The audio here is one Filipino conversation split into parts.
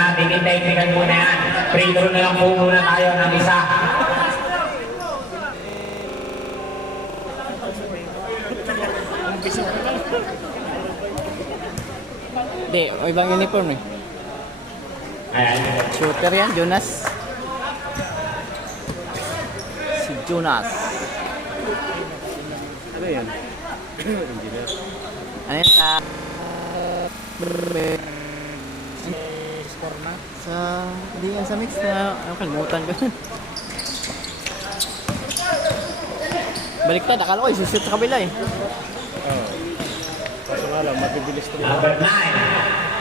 natin, i-technical muna yan. Free throw na lang po muna tayo ng isa. Hindi, o ibang uniform eh. Ayan. Shooter yan, Jonas. Si Jonas. Ano yan? Engineer. Ano yan sa... Score na? Sa... Hindi yan sa mix na... Ano, kalimutan ko yun. Baliktad, akala ko isushoot sa kabila eh. Oo. Kaso nga lang, mabibilis ito. Number 9.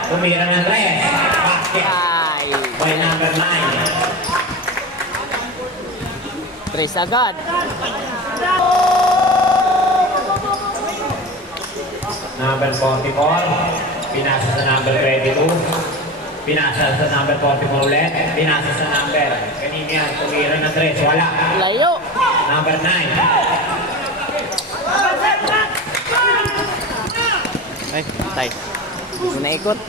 Tumira ng 3. Basket. Ay! By number 9. Trace agad. Number 44. Pinasa sa number 22. Pinasa sa number 44 ulit. Pinasa sa number. Kanina yan, tumira ng 3. Wala. Layo! Number 9. Ay, tay. Hindi ko naikot.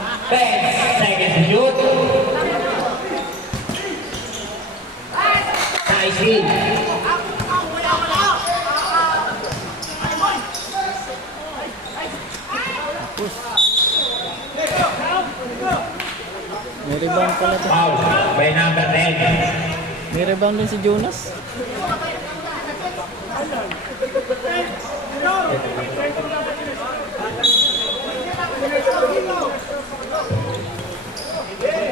Second to shoot. Nice hit. May rebound pala to. Foul by number 10. May rebound din si Jonas.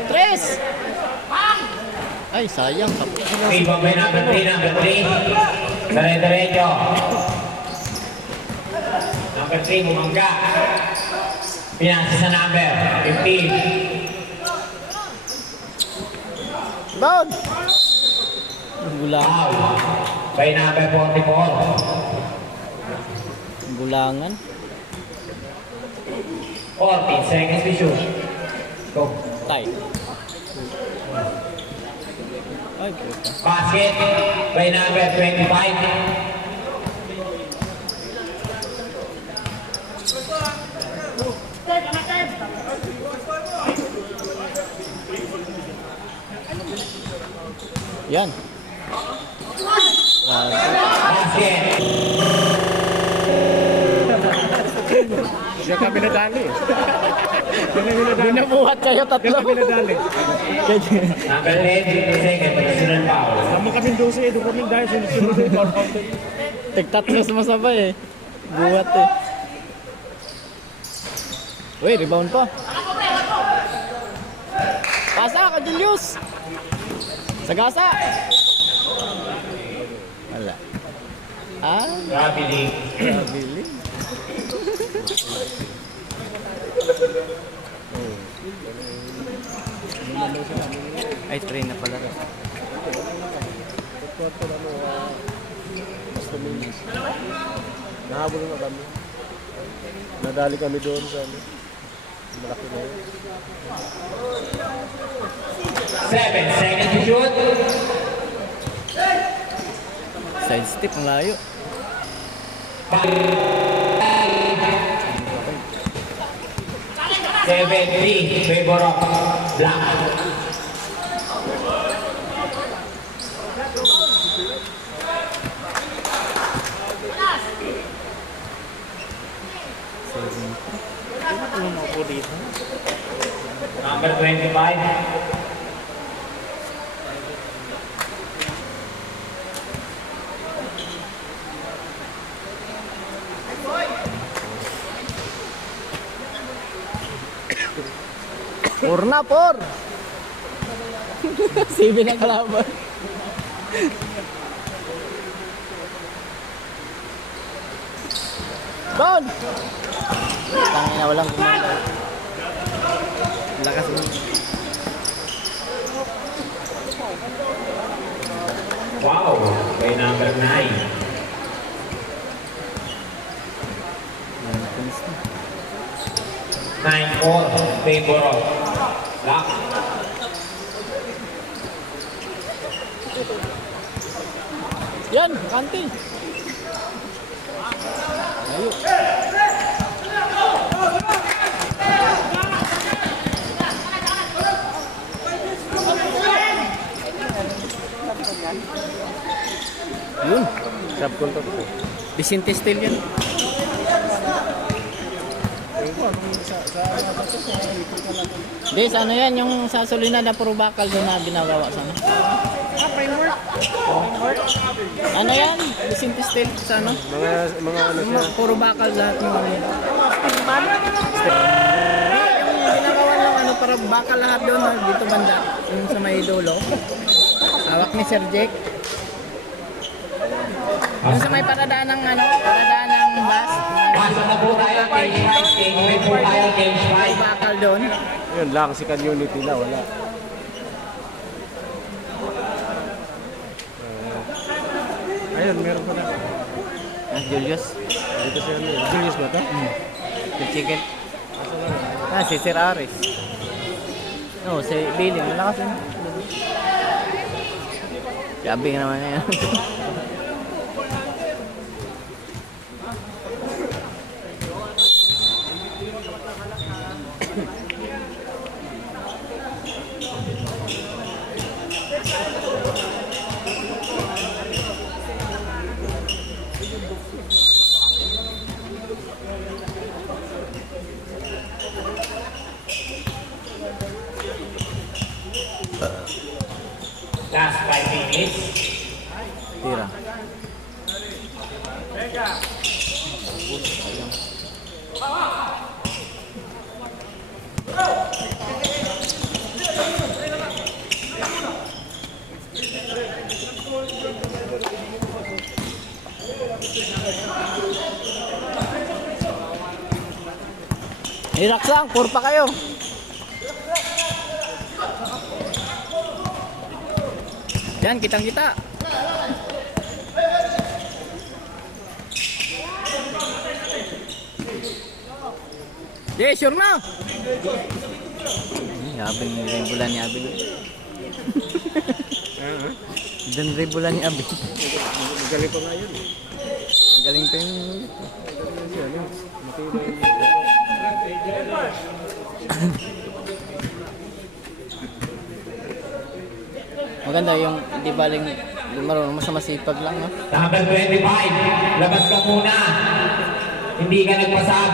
Tres! Ay, sayang. Rebound by number 3. Number 3. Dire-diretso. Number 3, bumangga. Pinasa sa number 15. Bound! Gulangan. Foul by number 44. Gulangan. 14 seconds to shoot. Go. Tay. Ay, puta. Basket by number 25. Yan. Basket. Siya kami nadali. Binabuhat kayo Siya tatlo. kami nadali. Number 10, 15 seconds. Personal foul. Naman kami 12, doon kami dahil sunod-sunod yung foul counted. Tig-tatlo sumasabay eh. Buhat eh. Uy, rebound pa. Pasa ka, Julius! Sagasa! Wala. Ah, Rapidly. nabili. Ay, train na pala rin. Nahabol na kami. Nadali kami doon sa malaki na yun. 7 seconds to shoot. Side step, ang layo. 7-3, favor of Black. Number 25. Por na, por! Sibi ng kalaban. Down! Tangin na walang gumanda. Lakas mo. Wow, by number 9. Nonsense na. 9-4, favor of Black. Yan, kanti. Ayo. Yun. Subcontract ko. Vicente Steel yun. Hindi, sa ano yan, yung sa Solina na puro bakal doon na ginagawa sana. Framework. Ano yan? Vicente Steel sa ano? Mga ano Yung siya. puro bakal lahat ng ano yan. Yung ginagawa ng ano, para bakal lahat doon dito banda. Yung sa may dulo. Hawak ni Sir Jake. Yung sa may paradaan ng ano, paradaan ng bus. Pasok na po tayo, cage 5. Cage po tayo, cage May 5. bakal doon. Yun lang, si community na, wala. Ayun, meron pa na. Julius. Dito si ano, Julius ba ito? Yung chicken. Si Sir Aris. No, si Billy. Malakas yun. Gabi ka naman yan. Last 5 minutes. Tira. Relax lang, purpa kayo. Yan, kitang-kita. Yeah, sure na. Abing ribulan ni Abing. Dan ribulan ni Abing. Magaling pa nga yun. Magaling pa yung maganda yung di baling marunong masipag lang, no? Number 25. Labas ka muna. Hindi ka nagpasab.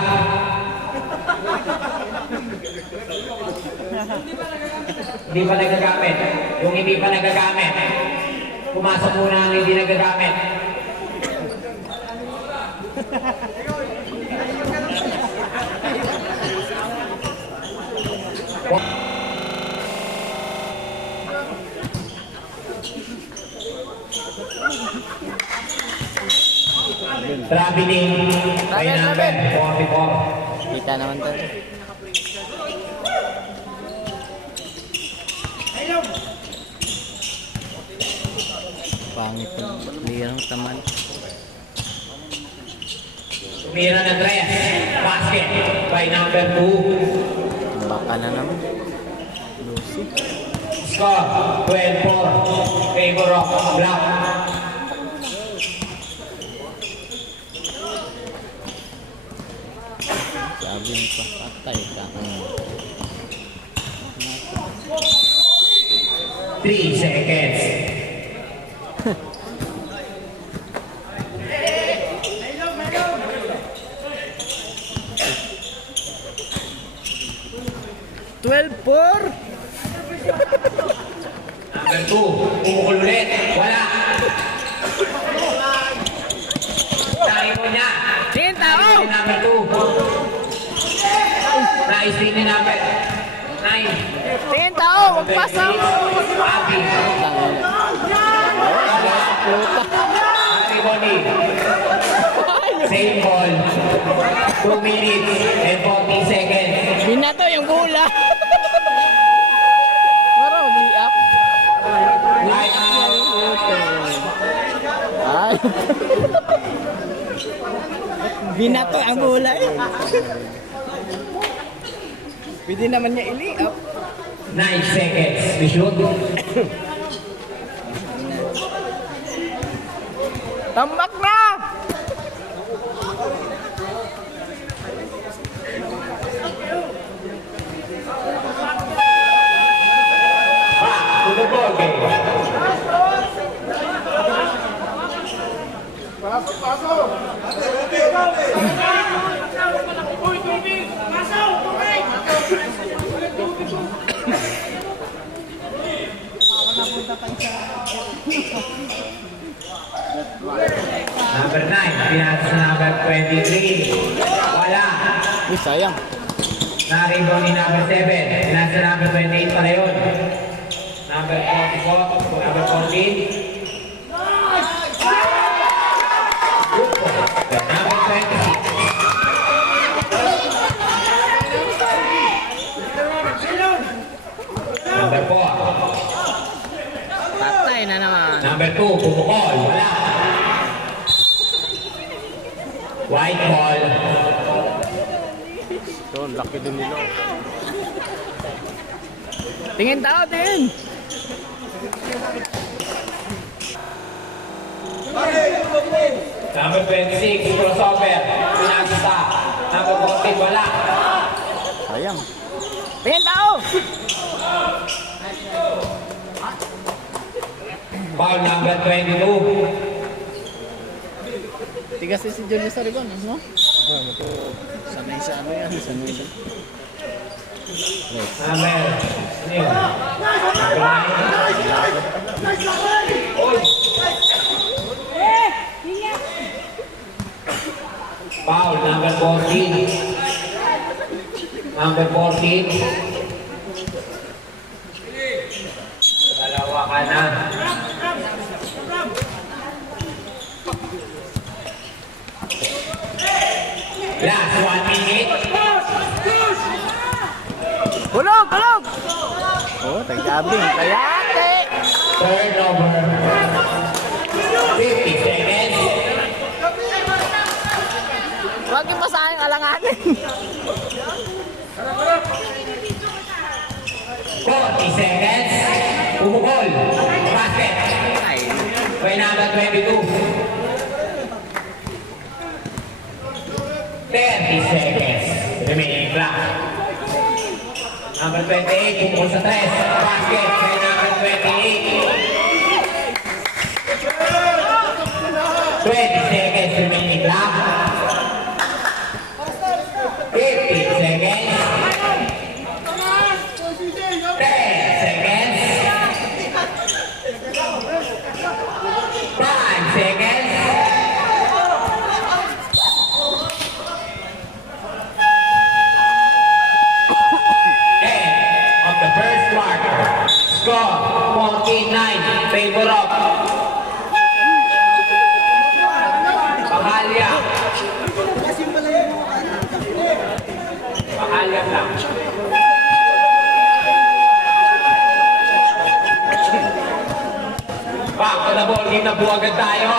Hindi pa nagagamit. Yung hindi pa nagagamit. Pumasok muna ang hindi nagagamit. Traveling by number 44. Kita naman to. Pangit yung lirang taman. Tumira na Andres. Basket by number 2. Baka na naman. Lucy. Score 12-4. Favor of Black. Sabi mo pa, patay ka. 3 seconds. Number 2, umukul ulit. Wala. Tayo mo niya. Number 2. Nice din ni number 9. Tingin tao, wag pasok! Abi. Everybody. Same ball. 2 minutes and 40 seconds. Binato yung bola! Maro, di-up. Time out. Ay. Binato ang bola eh. Pwede naman niya ili-up. 9 seconds to shoot. Tambak na! Number 9, pinasa sa number 23. Wala. Uy, sayang. Na-rebound ni number 7. Pinasa sa number 28 pala yun. Number 44, number 14. Number 26. Number 4. Patay na naman. Number 2, pumukol. Wala. White ball. Ito, laki din nila. Tingin tao, tingin. Number 26, crossover. Pinasa sa number 14. Wala. Sayang. Tingin tao. Foul number 22. Tigas si Julius Saribon, no? Sanay sa ano yan, sanay sa... Number, ano yun? Number 9. Oy! Foul number 14. Number 14. Dalawa ka na. Last 1 minute. Hulog, hulog! Oh, tagabing, kayate! Turnover. 50 seconds. Huwag yung pasahing alanganin. 40 seconds. Umukol. Basket. Ay, By number 22. 30 seconds. Remaining clock. Number 28, pumukol sa 3. Basket by number 28. 20 seconds remaining clock. 50 seconds. 10 seconds. 5 seconds. End of the first quarter. Score 49 favor of Pahalya. Pahalya lang. Back to the ball game na po agad tayo.